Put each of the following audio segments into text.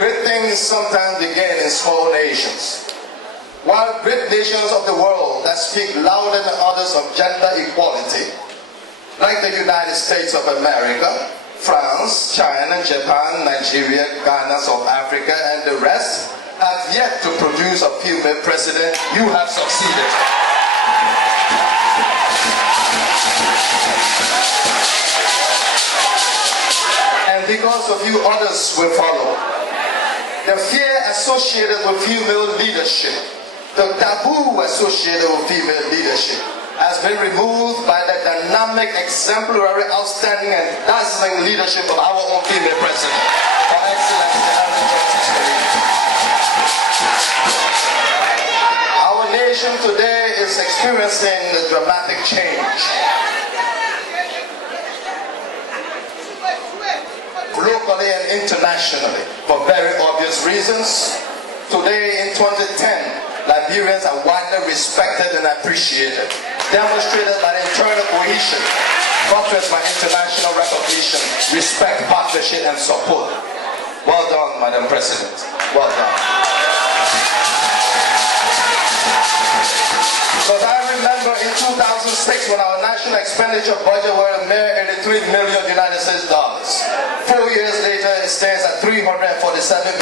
Great things sometimes begin in small nations. While great nations of the world that speak louder than others of gender equality, like the United States of America, France, China, Japan, Nigeria, Ghana, South Africa, and the rest, have yet to produce a female president, you have succeeded. And because of you, others will follow. The fear associated with female leadership, the taboo associated with female leadership, has been removed by the dynamic, exemplary, outstanding, and dazzling leadership of our own female president. Her Excellency. Our nation today is experiencing a dramatic change. Locally and internationally, for very obvious reasons. Today in 2010, Liberians are widely respected and appreciated, demonstrated by the internal cohesion, buttressed by international recognition, respect, partnership, and support. Well done, Madam President. Well done. Because I remember in 2006 when our national expenditure budget was a mere $83 million United States dollars. 4 years later, it stands at $347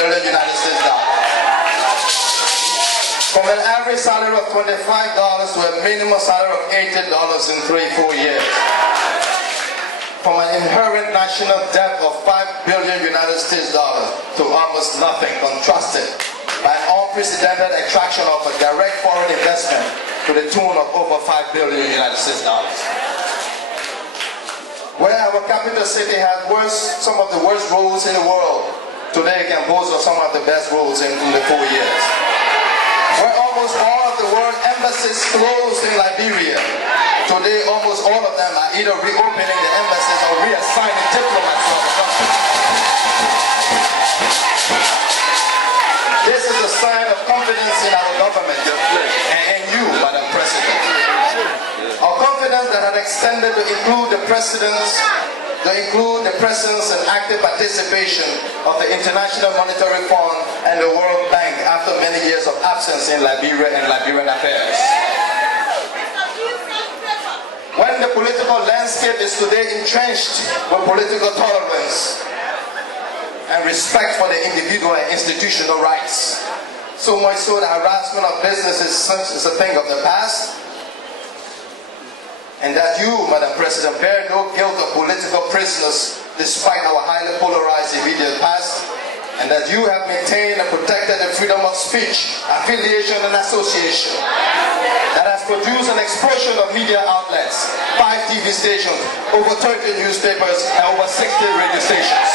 million United States dollars. From an average salary of $25 to a minimum salary of $80 in 3-4 years. From an inherent national debt of $5 billion United States dollars to almost nothing, contrasted by an unprecedented attraction of a direct foreign investment to the tune of over $5 billion United States dollars. Where our capital city has some of the worst roads in the world, today can boast of some of the best roads in the 4 years. Where almost all of the world embassies closed in Liberia, today almost all of them are either reopening the embassies or reassigning diplomats from the country. This is a sign of confidence in our government and in you, Madam President. Our confidence that had extended to include the presence and active participation of the International Monetary Fund and the World Bank after many years of absence in Liberia and Liberian affairs. When the political landscape is today entrenched with political tolerance and respect for the individual and institutional rights, so much so that harassment of businesses is a thing of the past, and that you, Madam President, bear no guilt of political prisoners despite our highly polarized immediate past, and that you have maintained and protected the freedom of speech, affiliation, and association that has produced an explosion of media outlets, 5 TV stations, over 30 newspapers, and over 60 radio stations.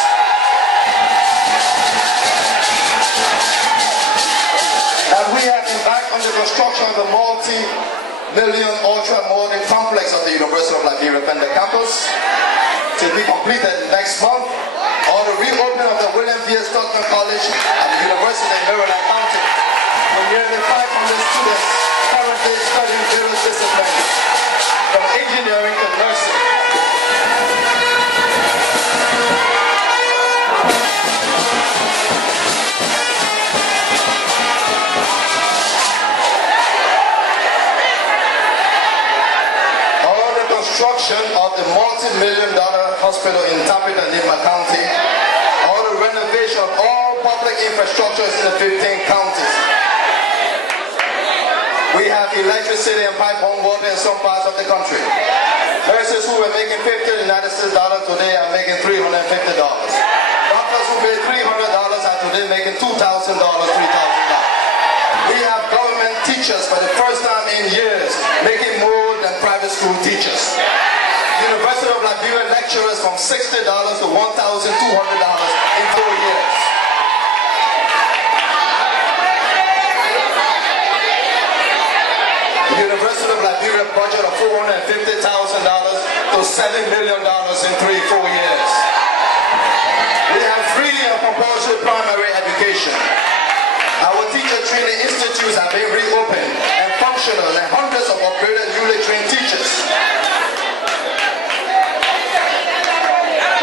And we have embarked on the construction of a multi-million ultra-modern complex of the University of Liberia Fender campus to be completed next month, or the reopening of the William V. Stockton College at the University of Maryland County with nearly 500 students currently studying various disciplines from engineering to nursing. Construction of the multi-million-dollar hospital in Tapita, Nima County, or the renovation of all public infrastructures in the 15 counties. We have electricity and pipe-borne water in some parts of the country. Nurses who were making $50 United States dollars today are making $350. Doctors who pay $300 are today making $2,000, $3,000. We have government teachers for the first time in years making more than private school teachers. University of Liberia lecturers from $60 to $1,200 in 4 years. The University of Liberia budget of $450,000 to $7 million in 3-4 years. We have free and compulsory primary education. Our teacher training institutes have been reopened and functional, and hundreds of upgraded newly trained teachers.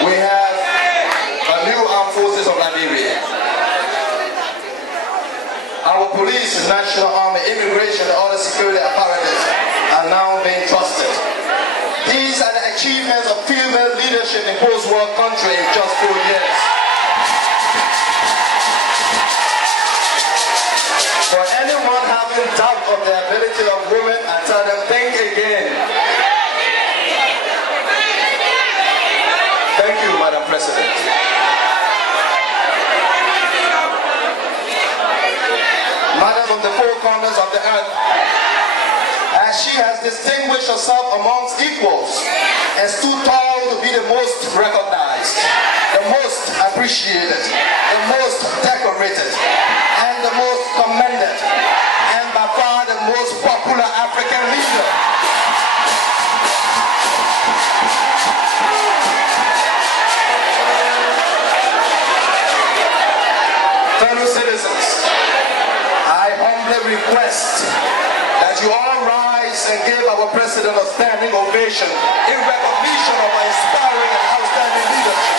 We have a new armed forces police, national army, immigration, and other security apparatus are now being trusted. These are the achievements of female leadership in post-war country in just 4 years. For anyone having doubt of the ability of women, I tell them, think again. Thank you, Madam President. Madam of the four corners of the earth, as she has distinguished herself amongst equals and stood tall to be the most recognized, the most appreciated, the most decorated, and the most commended, and by far the most popular African leader. Fellow citizens, I humbly request that you all rise and give our president a standing ovation in recognition of our inspiring and outstanding leadership.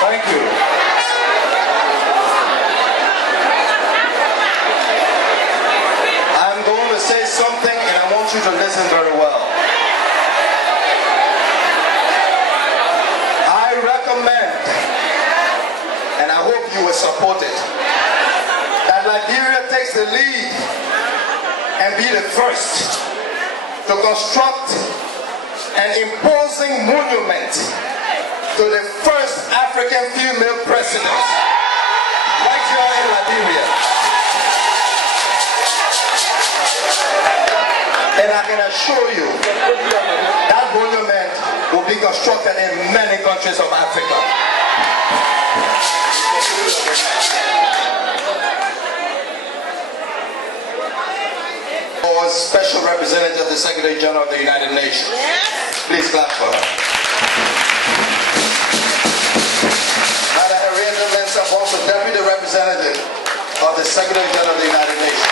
Thank you. I'm going to say something and I want you to listen very well. I recommend, and I hope you will support it, that Liberia takes the lead and be the first to construct an imposing monument to the first African female president right here in Liberia. And I can assure you that monument will be constructed in many countries of Africa. Or Special Representative of the Secretary General of the United Nations. Please clap for her. Also Deputy Representative of the Secretary General of the United Nations.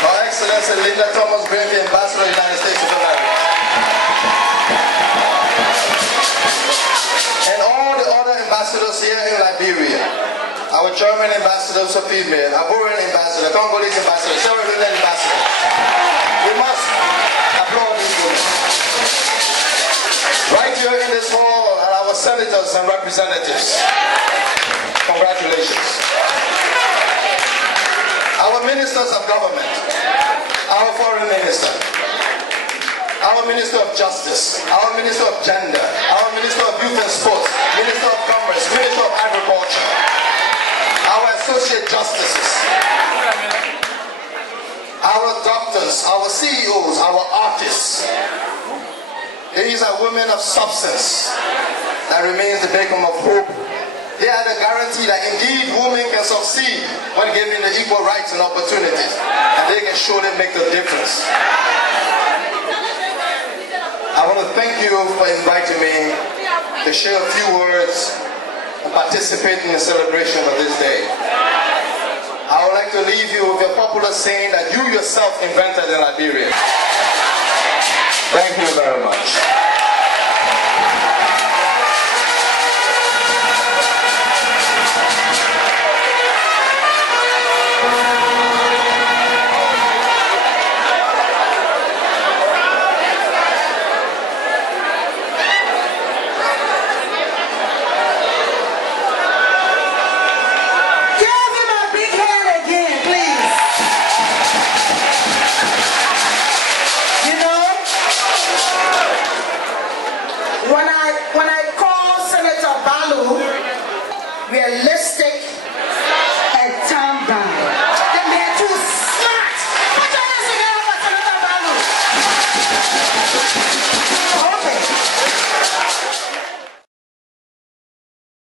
Her Excellency Linda Thomas Greenfield, Ambassador of the United States of America. And all the other ambassadors here in Liberia. Our German ambassadors are female, Ivorian ambassador, Congolese ambassador, Sierra Leone ambassador. We must applaud these women. Right here in this hall are our senators and representatives. Congratulations. Our ministers of government, our foreign minister, our minister of justice, our minister of gender, our minister of youth and sports, minister of commerce, minister of agriculture, our associate justices, our doctors, our CEOs, our artists. These are women of substance that remains the beacon of hope. They are the guarantee that indeed women can succeed when given the equal rights and opportunities, and they can surely make the difference. I want to thank you for inviting me to share a few words and participate in the celebration of this day. I would like to leave you with a popular saying that you yourself invented in Liberia. Thank you very much.